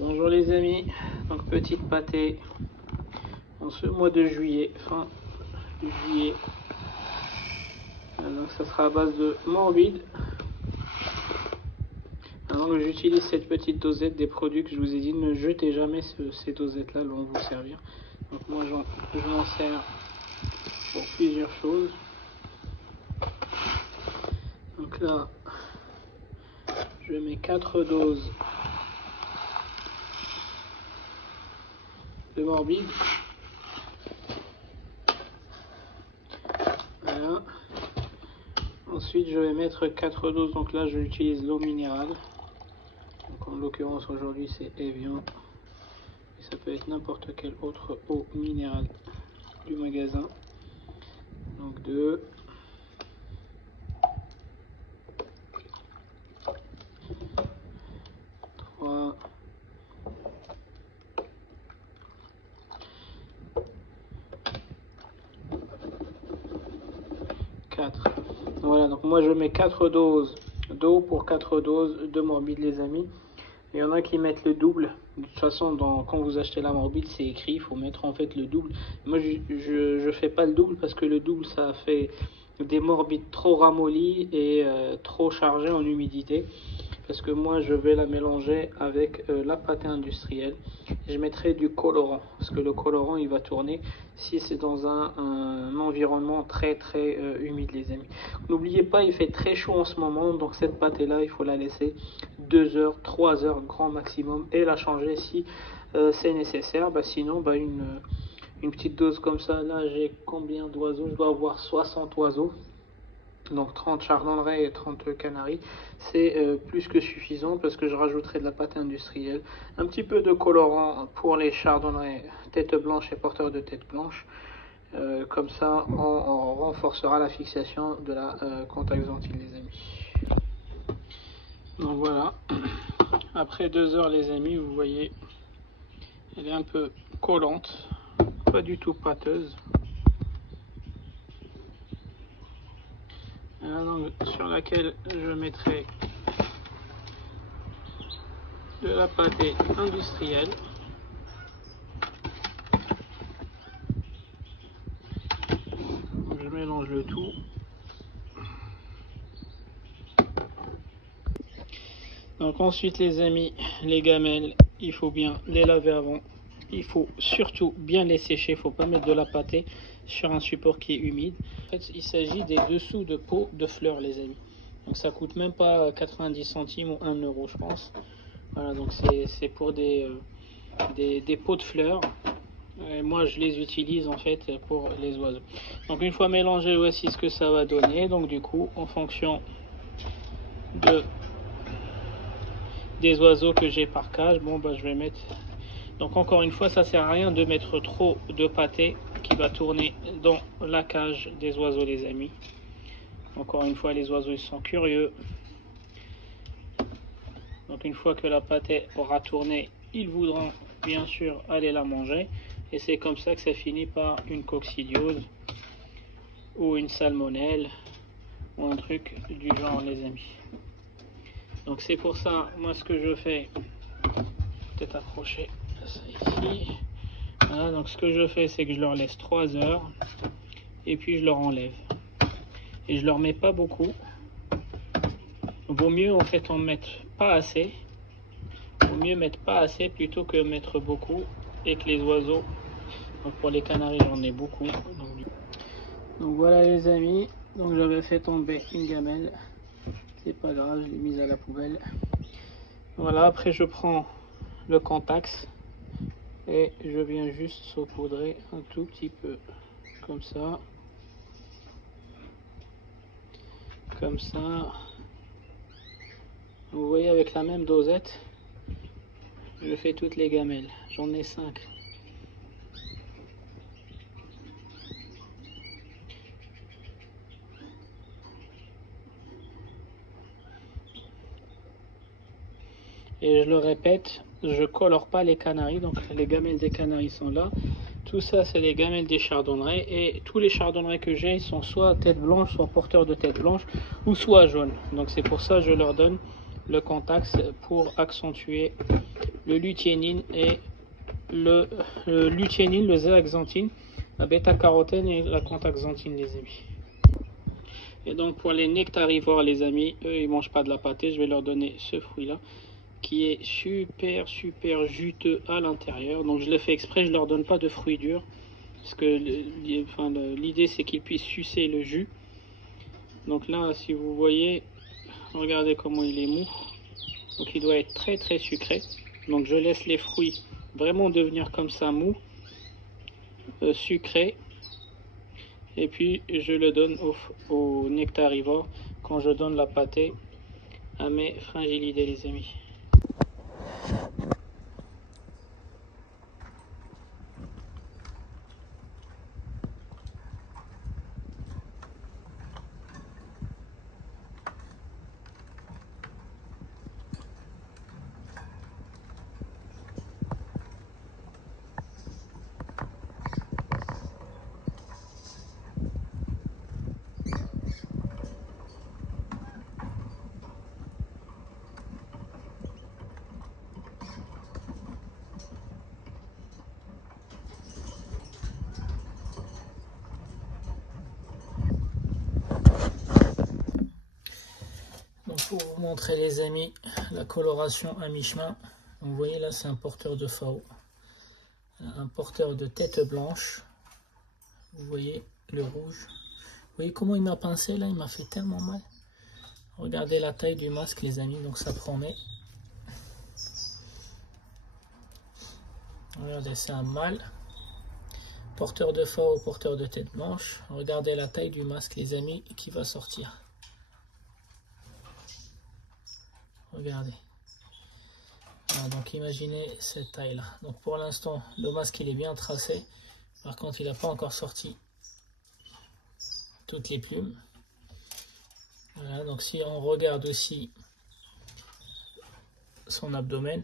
Bonjour les amis, donc petite pâtée en ce mois de juillet, fin juillet. Donc ça sera à base de morbide. Alors j'utilise cette petite dosette des produits que je vous ai dit, ne jetez jamais ces dosettes là, elles vont vous servir. Donc moi je m'en sers pour plusieurs choses. Donc là je mets 4 doses de morbide. Voilà. Ensuite je vais mettre 4 doses, donc là j'utilise l'eau minérale. Donc en l'occurrence aujourd'hui c'est Evian. Et ça peut être n'importe quelle autre eau minérale du magasin. Donc 2. 3. 4. Voilà, donc moi je mets 4 doses d'eau pour 4 doses de morbide les amis. Il y en a qui mettent le double. De toute façon, quand vous achetez la morbide, c'est écrit, il faut mettre en fait le double. Moi, je fais pas le double parce que le double, ça fait des morbides trop ramollis et trop chargés en humidité. Parce que moi, je vais la mélanger avec la pâtée industrielle. Je mettrai du colorant parce que le colorant, il va tourner si c'est dans un environnement très humide les amis. N'oubliez pas, il fait très chaud en ce moment, donc cette pâtée là, il faut la laisser 2 heures, 3 heures grand maximum et la changer si c'est nécessaire. Sinon, une petite dose comme ça, là j'ai combien d'oiseaux? Je dois avoir 60 oiseaux. Donc 30 chardonnerets et 30 canaris, c'est plus que suffisant parce que je rajouterai de la pâte industrielle, un petit peu de colorant pour les chardonnerets tête blanche et porteurs de tête blanche. Comme ça, on renforcera la fixation de la contact gentile les amis. Donc voilà, après 2 heures les amis, vous voyez, elle est un peu collante, pas du tout pâteuse. Donc, sur laquelle je mettrai de la pâtée industrielle. Donc, je mélange le tout. Donc ensuite les amis, les gamelles, il faut bien les laver avant. Il faut surtout bien les sécher, il ne faut pas mettre de la pâtée sur un support qui est humide. En fait, il s'agit des dessous de pots de fleurs les amis. Donc ça coûte même pas 90 centimes ou 1 euro je pense. Voilà, donc c'est pour des pots de fleurs. Et moi je les utilise en fait pour les oiseaux. Donc une fois mélangé, voici ce que ça va donner. Donc du coup, en fonction des oiseaux que j'ai par cage, je vais mettre. Donc encore une fois, ça sert à rien de mettre trop de pâtée qui va tourner dans la cage des oiseaux les amis. Encore une fois, les oiseaux ils sont curieux. Donc une fois que la pâtée aura tourné, ils voudront bien sûr aller la manger. Et c'est comme ça que ça finit par une coccidiose ou une salmonelle ou un truc du genre les amis. Donc c'est pour ça, moi ce que je fais, peut-être accrocher ça ici. Voilà, donc ce que je fais, c'est que je leur laisse 3 heures et puis je leur enlève. Et je leur mets pas beaucoup. Vaut mieux en fait en mettre pas assez. Vaut mieux mettre pas assez plutôt que mettre beaucoup et que les oiseaux. Donc pour les canaris, j'en ai beaucoup. Donc voilà les amis. Donc j'avais fait tomber une gamelle. C'est pas grave, je l'ai mise à la poubelle. Voilà, après je prends le Contax et je viens juste saupoudrer un tout petit peu comme ça, vous voyez, avec la même dosette je fais toutes les gamelles, j'en ai 5. Et je le répète, je colore pas les canaris, donc les gamelles des canaris sont là. Tout ça, c'est les gamelles des chardonnerets. Et tous les chardonnerets que j'ai sont soit tête blanche, soit porteurs de tête blanche, ou soit jaune. Donc c'est pour ça que je leur donne le Contax pour accentuer le lutéinine et le lutéinine, le zéaxanthine, la bêta-carotène et la contaxanthine, les amis. Et donc pour les nectarivores, les amis, eux ils mangent pas de la pâtée, je vais leur donner ce fruit là qui est super juteux à l'intérieur. Donc je le fais exprès, je leur donne pas de fruits durs parce que l'idée c'est qu'ils puissent sucer le jus. Donc là, si vous voyez, regardez comment il est mou. Donc il doit être très sucré. Donc je laisse les fruits vraiment devenir comme ça mou, sucré. Et puis je le donne aux nectarivores quand je donne la pâtée à mes fringillidés, les amis. Pour vous montrer, les amis, la coloration à mi-chemin, vous voyez là c'est un porteur de FAO, un porteur de tête blanche, vous voyez le rouge, vous voyez comment il m'a pincé là, il m'a fait tellement mal. Regardez la taille du masque, les amis, donc ça promet. Regardez, c'est un mâle, porteur de FAO, porteur de tête blanche. Regardez la taille du masque, les amis, qui va sortir. Regardez. Voilà, donc imaginez cette taille là. Donc pour l'instant le masque il est bien tracé. Par contre il n'a pas encore sorti toutes les plumes. Voilà, donc si on regarde aussi son abdomen,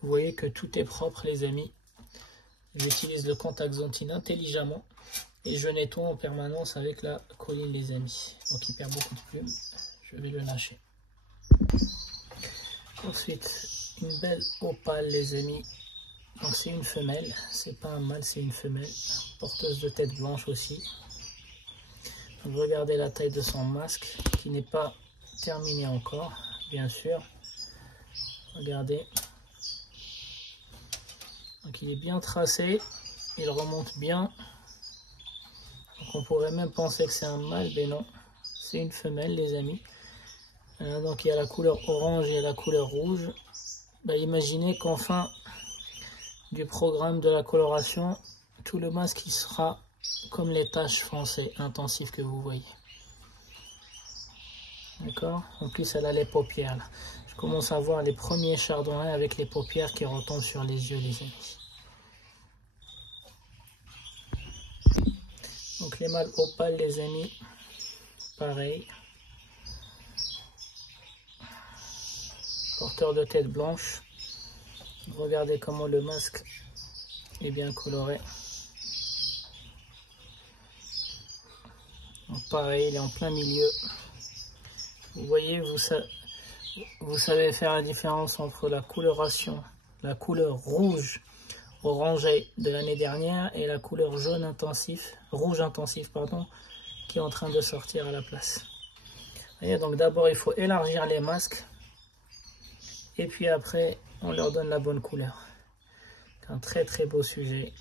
vous voyez que tout est propre, les amis. J'utilise le contaxanthine intelligemment et je nettoie en permanence avec la colline, les amis. Donc il perd beaucoup de plumes, je vais le lâcher. Ensuite, une belle opale, les amis. Donc c'est une femelle, c'est pas un mâle, c'est une femelle, porteuse de tête blanche aussi. Donc regardez la taille de son masque qui n'est pas terminé encore, bien sûr. Regardez. Donc il est bien tracé, il remonte bien. Donc on pourrait même penser que c'est un mâle, mais non, c'est une femelle, les amis. Donc il y a la couleur orange et la couleur rouge. Imaginez qu'en fin du programme de la coloration, tout le masque il sera comme les taches foncées intensives que vous voyez. D'accord. En plus elle a les paupières là. Je commence à voir les premiers chardonnays avec les paupières qui retombent sur les yeux, les amis. Donc les mâles opales, les amis, pareil. Porteur de tête blanche. Regardez comment le masque est bien coloré. Donc pareil, il est en plein milieu. Vous voyez, vous savez faire la différence entre la coloration, la couleur rouge orangé de l'année dernière et la couleur jaune intensif, rouge intensif pardon, qui est en train de sortir à la place. Vous voyez, donc d'abord il faut élargir les masques et puis après on leur donne la bonne couleur. Un très beau sujet.